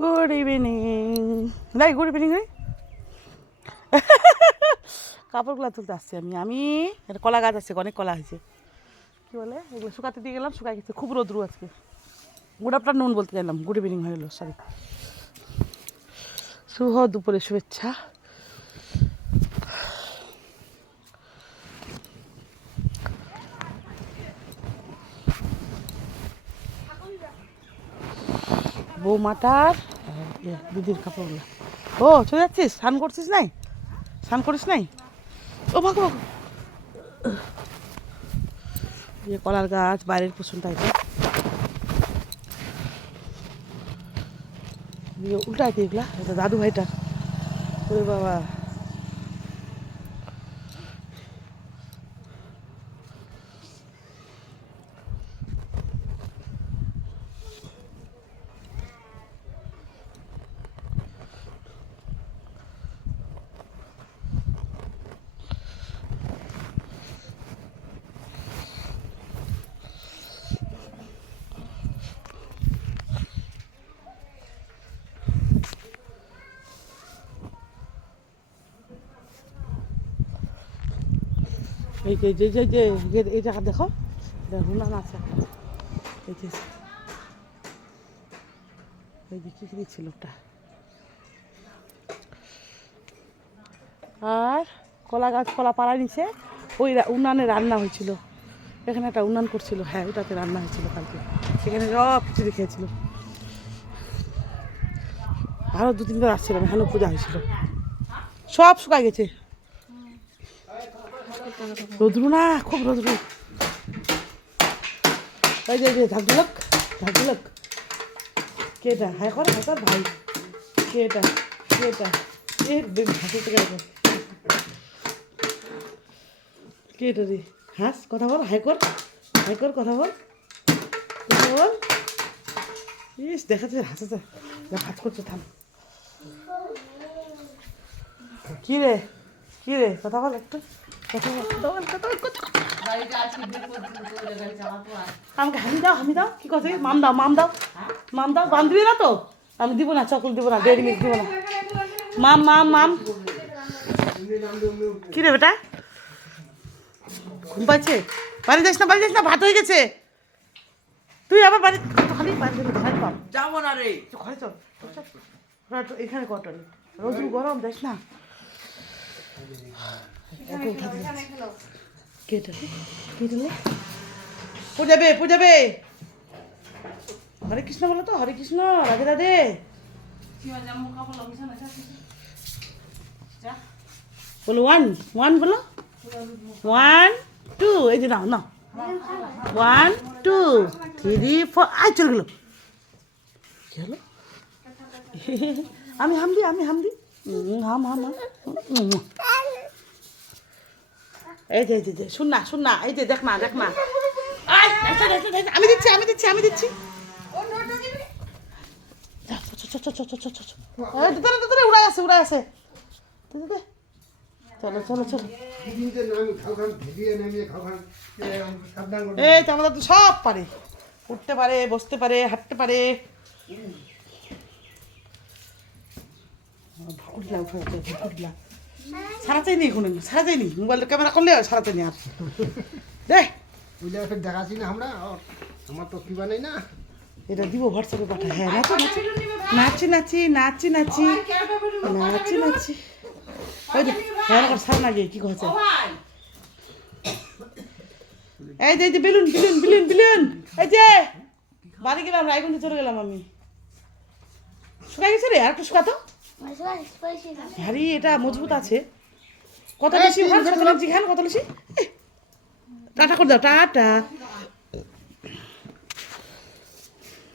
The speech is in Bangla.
Good evening. নাই গুড ইভিনিং রে। কাপড়গুলো তুলতে আসছি আমি একটা কলা গাছ আছে, অনেক কলা হয়েছে। কী বলে এগুলো শুকাতে দিয়ে গেলাম, শুকাই গেছে, খুব রোদ্রু আজকে। গুড আফটারনুন বলতে গেলাম, গুড ইভিনিং হয়ে গেলো, সরি। শুভ দুপুরে শুভেচ্ছা। বৌমাটার দিদির কাপড়গুলো। ও চলে যাচ্ছিস? স্নান করছিস নাই? স্নান করিস নাই? ও ভাগো ভাগো। যে কলার গাছ বাইরের পোষণটা এটা উল্টাইতে এগুলা, এটা দাদু ভাইটা। ওরে বাবা, এই যে যে যে যে এই জায়গা দেখো, এটা রুনান আছে। এই যে এই যে কী দিচ্ছিল ওটা। আর কলা গাছ, কলা পাড়া নিচে ওই উনানে রান্না হয়েছিল। এখানে একটা উনান করছিল, হ্যাঁ ওটাতে রান্না হয়েছিল কালকে। সেখানে সব খিচুড়ি খেয়েছিল। আরও 2-3 বার আসছিলাম, এখানেও পূজা হয়েছিল। সব শুকাই গেছে, রোদ্রু না, খুব রোদ্রু। এই যে ঝাঁকঝুলক ঝাঁকঝুলক। কে এটা? হ্যাঁ কর হ্যাঁ কর ভাই। কে এটা? কে এটা? এ হাসিতে গেল। কে এটা রে? হাস, কথা বল, হাই কর, হাই কর, কথা বল, কথা বল। ইস দেখাচ্ছে, হাসছে, হাত করছে, থাম। কী রে, কী রে, কথা বল একটু, কথা বল, কথা বল, কথা বল, কথা বল। আমাকে হামি দাও, হামি দাও। কী কথা? মাম দাও, মাম দাও, মাম দাও। বান্ধবী না তো, আমি দিব না, চকলেট দিব না, ডেয়ারি মিল্ক দিব না। মাম মাম মাম। কী রে বেটা, ঘুম পাচ্ছে? বাড়ি যাস না, বাড়ি যাস না, ভাত হয়ে গেছে। তুই আবার বাড়ি খালি বাড়ি পাও যাবো না রে। ঘরে চল, এখানে কটন রোদ্রু গরম, দেখ না। কেটে কেটে পূজাবে, পূজাবে। হরে কৃষ্ণ বলো তো, হরে কৃষ্ণ, রাধে রাধে। বলো 1 1 বলো, 1 2। এই যে নাও নাও, 1 2 3 4। আই চলে গেল, কি হলো? আমি হামদি, আমি হামদি, হাম হাম হাম। এই যে এই যে শুন না, শুন না, এই যে দেখ না, দেখ না। আমি দিচ্ছি, আমি দিচ্ছি, আমি দিচ্ছি। উড়াই আছে, উড়াই আছে। চলো চলো চলো। এই আমাদের তো সব পারে, উঠতে পারে, বসতে পারে, হাঁটতে পারে। উঠলাম, উঠলাম। সারা চাইনি এখন, সারা চাইনি, মোবাইলটা ক্যামেরা করলে সারা চাইনি আর। দেখ দেখাচ্ছি না আমরা, আমার তো কি বানাই না। এটা দিব হোয়াটসঅ্যাপে পাঠা। হ্যাঁ নাচি নাচি নাচি নাচি নাচি নাচি নাচি। ওই যে হ্যাঁ সার না গিয়ে কি কথা। এই যে বেলুন বেলুন বেলুন বেলুন। এই যে বাড়ি গেলাম, রায়গঞ্জে চলে গেলাম আমি। শুকাই গেছে রে, আর একটু শুকাতো। হ্যারি এটা মজবুত আছে। কত বেশি খান, কত বেশি খান, কত বেশি। টাটা করে দাও, টাটা।